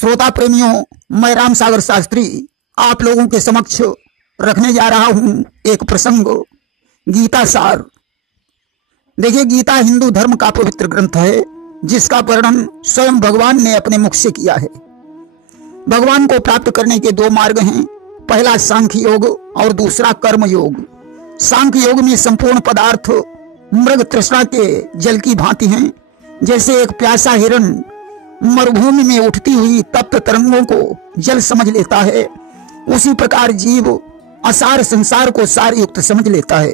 श्रोता प्रेमियों, मैं राम सागर शास्त्री आप लोगों के समक्ष रखने जा रहा हूं एक प्रसंग, गीता सार। देखिए, गीता हिंदू धर्म का पवित्र ग्रंथ है जिसका वर्णन स्वयं भगवान ने अपने मुख से किया है। भगवान को प्राप्त करने के दो मार्ग हैं, पहला सांख्य योग और दूसरा कर्म योग। सांख्य योग में संपूर्ण पदार्थ मृग तृष्णा के जल की भांति हैं। जैसे एक प्यासा हिरण मरुभूमि में उठती हुई तप्त तरंगों को जल समझ लेता है, उसी प्रकार जीव असार संसार को सार युक्त समझ लेता है।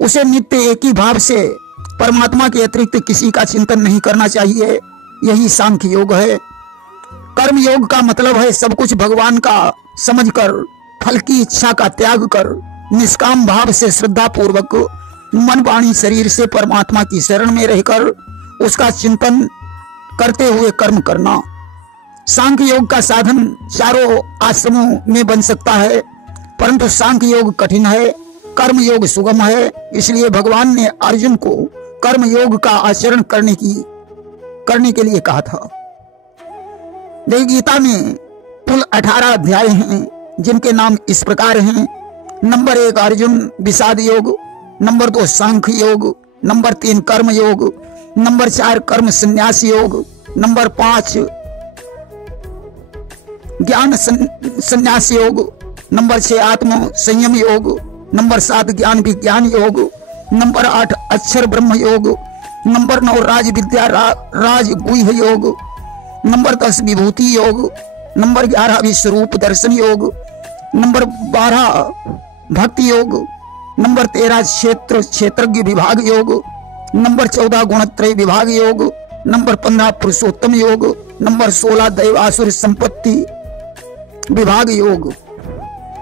उसे नित्य एक ही भाव से परमात्मा के अतिरिक्त किसी का चिंतन नहीं करना चाहिए। यही सांख्य योग है। कर्म योग का मतलब है सब कुछ भगवान का समझकर फल की इच्छा का त्याग कर निष्काम भाव से श्रद्धा पूर्वक मन वाणी शरीर से परमात्मा की शरण में रहकर उसका चिंतन करते हुए कर्म करना। सांख्य योग का साधन चारों आश्रमों में बन सकता है, परंतु सांख्य योग कठिन है, कर्म योग सुगम है। इसलिए भगवान ने अर्जुन को कर्म योग का आचरण करने के लिए कहा था। देखिए, गीता में कुल 18 अध्याय हैं जिनके नाम इस प्रकार हैं। नंबर 1 अर्जुन विषाद योग, नंबर 2 सांख्य योग, नंबर 3 कर्म योग, नंबर 4 कर्म संन्यास योग, नंबर 5 ज्ञान संन्यास योग, नंबर 6 आत्म संयम योग, नंबर 7 ज्ञान विज्ञान योग, नंबर 8 अक्षर ब्रह्म योग, नंबर 9 राज विद्या राज गुह्य योग, नंबर 10 विभूति योग, नंबर 11 विश्वरूप दर्शन योग, नंबर 12 भक्ति योग, नंबर 13 क्षेत्रज्ञ विभाग योग, नंबर 14 गुणत्रय विभाग योग, नंबर 15 पुरुषोत्तम योग, नंबर 16 दैवासुर संपत्ति विभाग योग,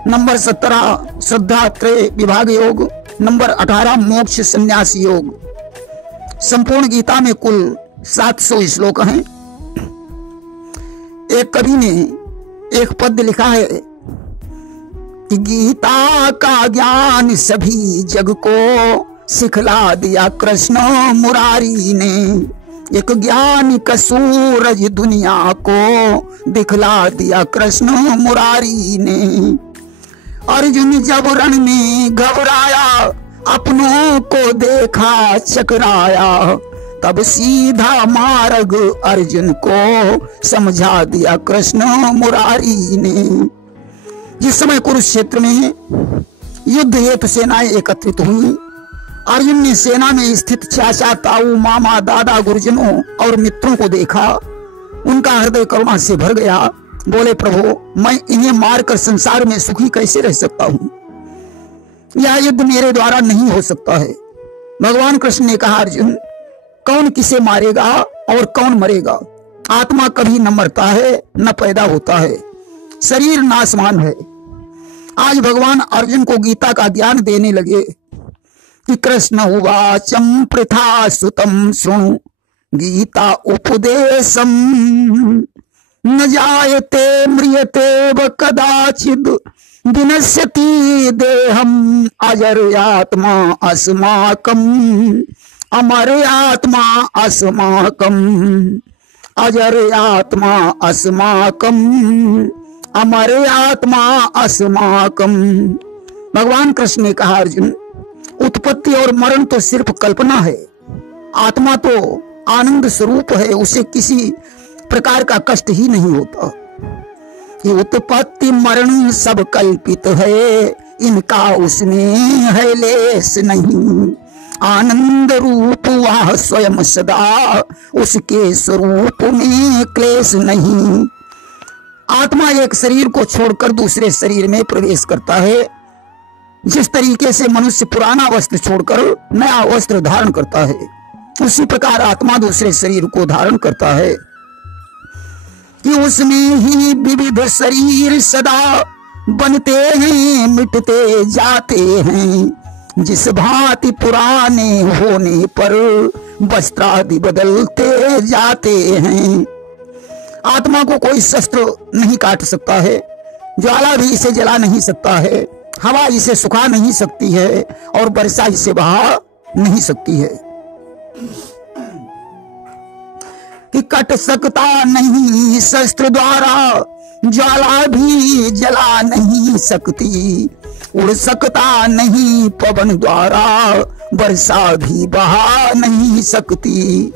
नंबर 17 श्रद्धा त्रय विभाग योग, नंबर 18 मोक्ष संन्यास योग। संपूर्ण गीता में कुल 700 श्लोक हैं। एक कवि ने एक पद्य लिखा है कि गीता का ज्ञान सभी जग को सिखला दिया कृष्ण मुरारी ने, एक ज्ञान का सूरज दुनिया को दिखला दिया कृष्ण मुरारी ने। अर्जुन जब रण में घबराया, अपनों को देखा चकराया, तब सीधा मार्ग अर्जुन को समझा दिया कृष्ण मुरारी ने। जिस समय कुरुक्षेत्र में युद्ध हेतु सेनाएं एकत्रित हुई, अर्जुन ने सेना में स्थित चाचा ताऊ मामा दादा गुरुजनों और मित्रों को देखा। उनका हृदय करुणा से भर गया। बोले, प्रभु, मैं इन्हें मारकर संसार में सुखी कैसे रह सकता हूँ? यह युद्ध मेरे द्वारा नहीं हो सकता है। भगवान कृष्ण ने कहा, अर्जुन, कौन किसे मारेगा और कौन मरेगा? आत्मा कभी न मरता है न पैदा होता है, शरीर नाशवान है। आज भगवान अर्जुन को गीता का ज्ञान देने लगे कि कृष्ण उवाचम पृथा सुतम शृणु गीता उपदेशम न जायते म्रियते व कदाचिद विनश्यति देहम अजर्यात्मा अस्माकम अमर्यात्मा अस्माकम अजर्यात्मा अस्माकम अमर्यात्मा अस्माकम। भगवान कृष्ण ने कहा, अर्जुन, उत्पत्ति और मरण तो सिर्फ कल्पना है, आत्मा तो आनंद स्वरूप है, उसे किसी प्रकार का कष्ट ही नहीं होता। कि उत्पत्ति मरण सब कल्पित है, इनका उसमें है लेस नहीं। आनंद रूप वह स्वयं सदा, उसके स्वरूप में क्लेश नहीं। आत्मा एक शरीर को छोड़कर दूसरे शरीर में प्रवेश करता है। जिस तरीके से मनुष्य पुराना वस्त्र छोड़कर नया वस्त्र धारण करता है, उसी प्रकार आत्मा दूसरे शरीर को धारण करता है। कि उसमें ही विविध शरीर सदा बनते हैं मिटते जाते हैं, जिस भांति पुराने होने पर वस्त्रादि बदलते जाते हैं। आत्मा को कोई शस्त्र नहीं काट सकता है, ज्वाला भी इसे जला नहीं सकता है, हवा इसे सुखा नहीं सकती है और वर्षा इसे बहा नहीं सकती है। कि कट सकता नहीं शस्त्र द्वारा, ज्वाला भी जला नहीं सकती, उड़ सकता नहीं पवन द्वारा, वर्षा भी बहा नहीं सकती।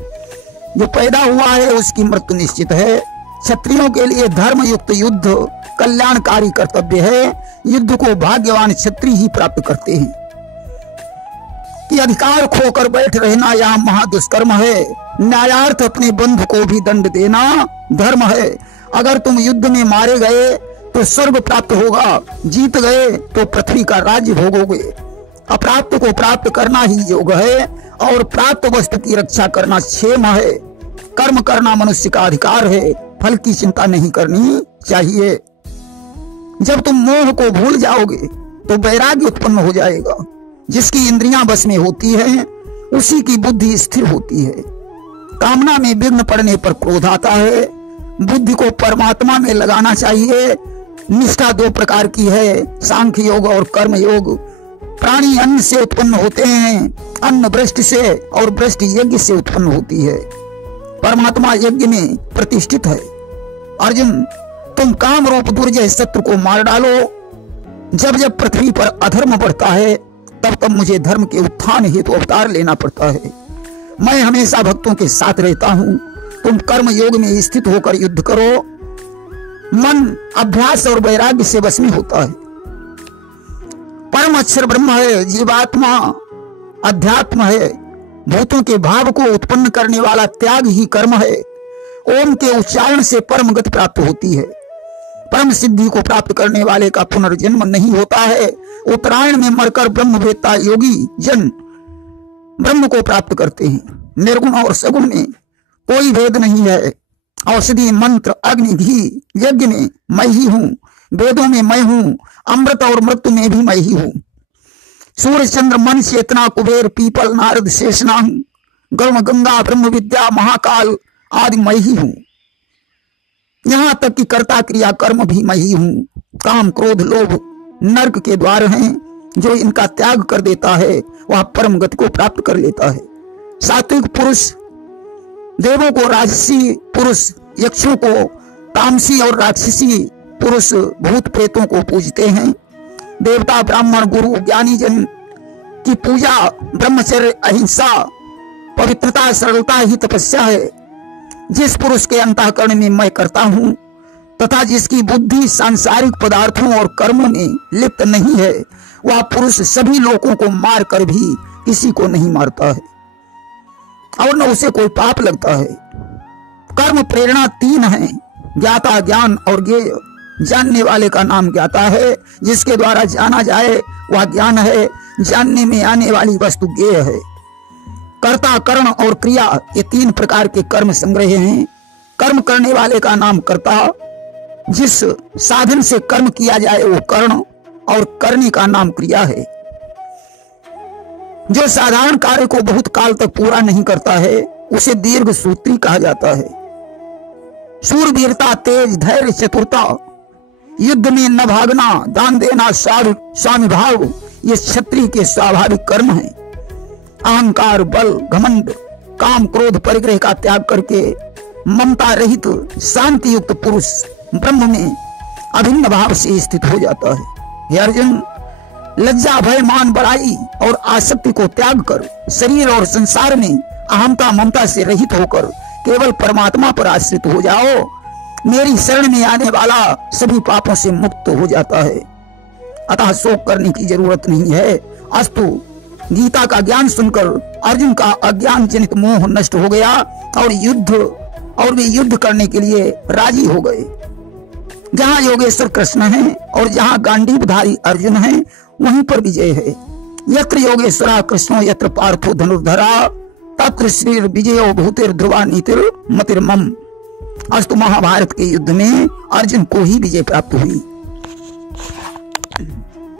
जो पैदा हुआ है उसकी मृत्यु निश्चित है। क्षत्रियों के लिए धर्म युक्त युद्ध कल्याणकारी कर्तव्य है। युद्ध को भाग्यवान क्षत्रिय ही प्राप्त करते हैं। कि अधिकार खोकर बैठ रहना यहाँ महादुष्कर्म है। न्यायार्थ अपने बंधु को भी दंड देना धर्म है। अगर तुम युद्ध में मारे गए तो स्वर्ग प्राप्त होगा, जीत गए तो पृथ्वी का राज्य भोगोगे। अप्राप्त को प्राप्त करना ही योग है और प्राप्त वस्तु की रक्षा करना क्षेम है। कर्म करना मनुष्य का अधिकार है, फल की चिंता नहीं करनी चाहिए। जब तुम मोह को भूल जाओगे तो वैराग्य उत्पन्न हो जाएगा। जिसकी इंद्रियां बस में होती है उसी की बुद्धि स्थिर होती है। कामना में विघ्न पड़ने पर क्रोध आता है। बुद्धि को परमात्मा में लगाना चाहिए। निष्ठा दो प्रकार की है, सांख्य योग और कर्म योग। प्राणी अन्न से उत्पन्न होते हैं, अन्न वृष्टि से और वृष्टि यज्ञ से उत्पन्न होती है। परमात्मा यज्ञ में प्रतिष्ठित है। अर्जुन, तुम काम रूप दुर्जय शत्रु को मार डालो। जब जब पृथ्वी पर अधर्म बढ़ता है तब तब मुझे धर्म के उत्थान हेतु अवतार लेना पड़ता है। मैं हमेशा भक्तों के साथ रहता हूँ। तुम कर्म योग में स्थित होकर युद्ध करो। मन अभ्यास और वैराग्य से वश में होता है। परम अक्षर ब्रह्म है, जीवात्मा अध्यात्म है। भूतों के भाव को उत्पन्न करने वाला त्याग ही कर्म है। ओम के उच्चारण से परम गति प्राप्त होती है। परम सिद्धि को प्राप्त करने वाले का पुनर्जन्म नहीं होता है। उत्तरायण में मरकर ब्रह्मवेत्ता योगी जन ब्रह्म को प्राप्त करते हैं। निर्गुण और सगुण में कोई भेद नहीं है। औषधि मंत्र अग्नि घी यज्ञ में मैं ही हूँ। वेदों में मैं हूँ। अमृत और मृत्यु में भी मैं ही हूँ। सूर्य चंद्र मन चेतना कुबेर पीपल नारद शेषनाग गरुण गंगा ब्रह्म विद्या महाकाल आदि मैं ही हूँ। यहाँ तक कि कर्ता क्रिया कर्म भी मैं ही हूँ। काम क्रोध लोभ नरक के द्वार हैं। जो इनका त्याग कर देता है वह परम गति को प्राप्त कर लेता है। सात्विक पुरुष देवों को, राजसी पुरुष यक्षों को, तामसी और राक्षसी पुरुष भूत प्रेतों को पूजते हैं। देवता ब्राह्मण गुरु ज्ञानी जन की पूजा ब्रह्मचर्य अहिंसा पवित्रता सरलता ही तपस्या है। जिस पुरुष के अंतःकरण में मैं करता हूँ तथा जिसकी बुद्धि सांसारिक पदार्थों और कर्मों में लिप्त नहीं है वह पुरुष सभी लोगों को मार कर भी किसी को नहीं मारता है और न उसे कोई पाप लगता है। कर्म प्रेरणा तीन है, ज्ञाता ज्ञान और ज्ञेय। जानने वाले का नाम ज्ञाता है, जिसके द्वारा जाना जाए वह ज्ञान है। जानने में आने वाली वस्तु ज्ञेय है। कर्ता कर्ण और क्रिया ये तीन प्रकार के कर्म संग्रह हैं। कर्म करने वाले का नाम कर्ता, जिस साधन से कर्म किया जाए वो कर्ण और करने का नाम क्रिया है। जो साधारण कार्य को बहुत काल तक पूरा नहीं करता है उसे दीर्घ सूत्री कहा जाता है। शूरवीरता तेज धैर्य चतुरता युद्ध में न भागना दान देना स्वामी भाव ये क्षत्रिय के स्वाभाविक कर्म हैं। अहंकार बल घमंड काम क्रोध परिग्रह का त्याग करके ममता रहित शांति युक्त पुरुष ब्रह्म में अभिन्न भाव से स्थित हो जाता है। हे अर्जुन, लज्जा भय मान बड़ाई और आसक्ति को त्याग कर शरीर और संसार में अहमता ममता से रहित होकर केवल परमात्मा पर आश्रित हो जाओ। मेरी शरण में आने वाला सभी पापों से मुक्त हो जाता है। अतः शोक करने की जरूरत नहीं है। अस्तु, गीता का ज्ञान सुनकर अर्जुन का अज्ञान जनित मोह नष्ट हो गया और वे युद्ध करने के लिए राजी हो गए। जहाँ योगेश्वर कृष्ण हैं और जहाँ गांडीवधारी अर्जुन हैं वहीं पर विजय है। यत्र योगेश्वरा कृष्णो यत्र पार्थो धनुर्धरा तत्र श्री विजयो भूतिर ध्रुवा नीतिर मतिर्मम। अस्तु, महाभारत के युद्ध में अर्जुन को ही विजय प्राप्त हुई।